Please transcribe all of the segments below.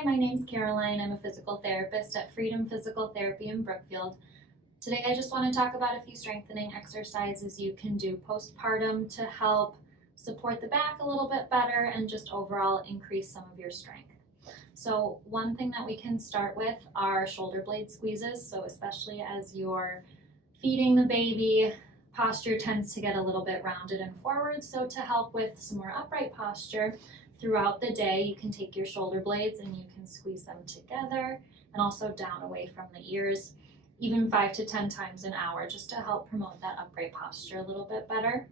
Hi, my name's Caroline. I'm a physical therapist at Freedom Physical Therapy in Brookfield. Today I just want to talk about a few strengthening exercises you can do postpartum to help support the back a little bit better and just overall increase some of your strength. So one thing that we can start with are shoulder blade squeezes. So especially as you're feeding the baby, posture tends to get a little bit rounded and forward. So to help with some more upright posture, throughout the day, you can take your shoulder blades and you can squeeze them together and also down away from the ears, even 5 to 10 times an hour, just to help promote that upright posture a little bit better.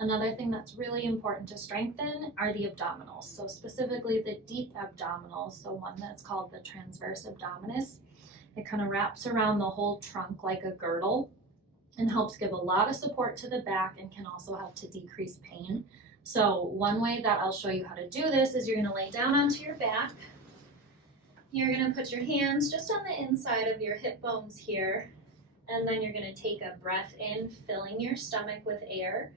Another thing that's really important to strengthen are the abdominals. So specifically the deep abdominals, so one that's called the transverse abdominis. It kind of wraps around the whole trunk like a girdle and helps give a lot of support to the back and can also help to decrease pain. So one way that I'll show you how to do this is you're going to lay down onto your back. You're going to put your hands just on the inside of your hip bones here, and then you're going to take a breath in, filling your stomach with air.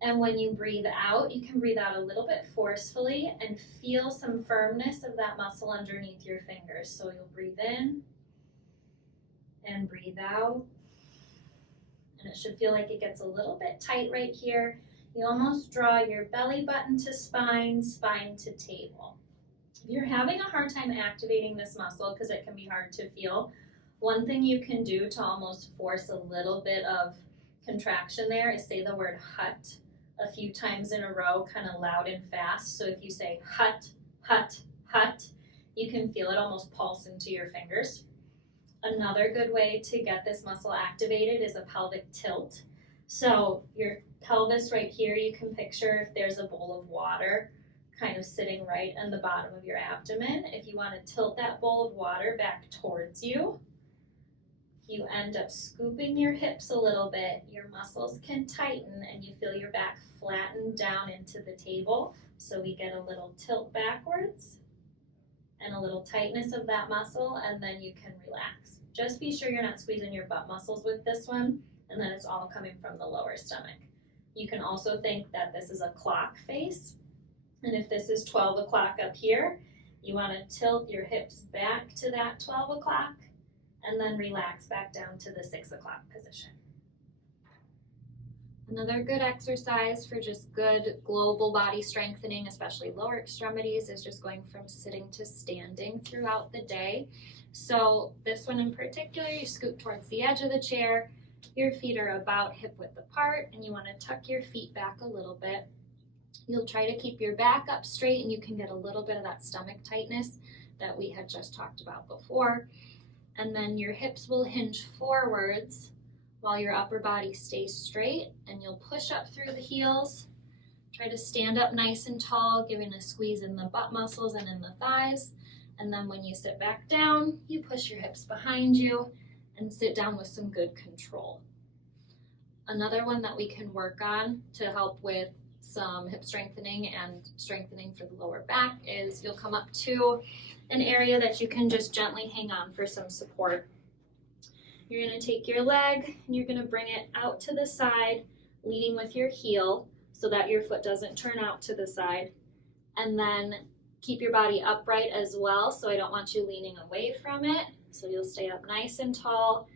And when you breathe out, you can breathe out a little bit forcefully and feel some firmness of that muscle underneath your fingers. So you'll breathe in and breathe out. And it should feel like it gets a little bit tight right here. You almost draw your belly button to spine, spine to table. If you're having a hard time activating this muscle, because it can be hard to feel, one thing you can do to almost force a little bit of contraction there is say the word hut a few times in a row, kind of loud and fast. So if you say hut, hut, hut, you can feel it almost pulse into your fingers. Another good way to get this muscle activated is a pelvic tilt. So your pelvis right here, you can picture if there's a bowl of water kind of sitting right in the bottom of your abdomen. If you want to tilt that bowl of water back towards you, you end up scooping your hips a little bit. Your muscles can tighten and you feel your back flatten down into the table. So we get a little tilt backwards and a little tightness of that muscle, and then you can relax. Just be sure you're not squeezing your butt muscles with this one, and then it's all coming from the lower stomach. You can also think that this is a clock face, and if this is 12 o'clock up here, you want to tilt your hips back to that 12 o'clock and then relax back down to the 6 o'clock position. Another good exercise for just good global body strengthening, especially lower extremities, is just going from sitting to standing throughout the day. So this one in particular, you scoot towards the edge of the chair. Your feet are about hip width apart, and you want to tuck your feet back a little bit. You'll try to keep your back up straight, and you can get a little bit of that stomach tightness that we had just talked about before. And then your hips will hinge forwards while your upper body stays straight, and you'll push up through the heels. Try to stand up nice and tall, giving a squeeze in the butt muscles and in the thighs. And then when you sit back down, you push your hips behind you and sit down with some good control. Another one that we can work on to help with some hip strengthening and strengthening for the lower back is you'll come up to an area that you can just gently hang on for some support. You're going to take your leg and you're going to bring it out to the side, leading with your heel so that your foot doesn't turn out to the side. And then keep your body upright as well, so I don't want you leaning away from it. So you'll stay up nice and tall,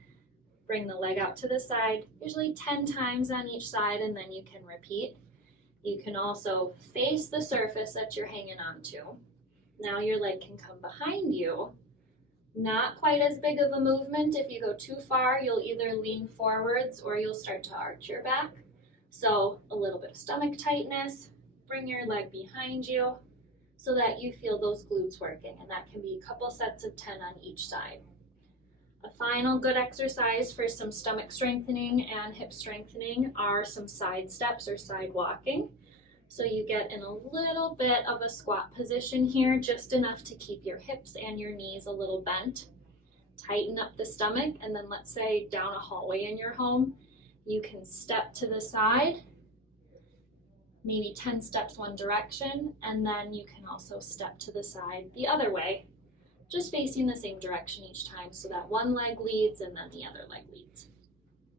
bring the leg out to the side, usually 10 times on each side, and then you can repeat. You can also face the surface that you're hanging onto. Now your leg can come behind you. Not quite as big of a movement. If you go too far, you'll either lean forwards or you'll start to arch your back. So a little bit of stomach tightness, bring your leg behind you so that you feel those glutes working, and that can be a couple sets of 10 on each side. A final good exercise for some stomach strengthening and hip strengthening are some side steps or side walking. So you get in a little bit of a squat position here, just enough to keep your hips and your knees a little bent. Tighten up the stomach, and then let's say down a hallway in your home, you can step to the side, maybe 10 steps one direction, and then you can also step to the side the other way, just facing the same direction each time so that one leg leads and then the other leg leads.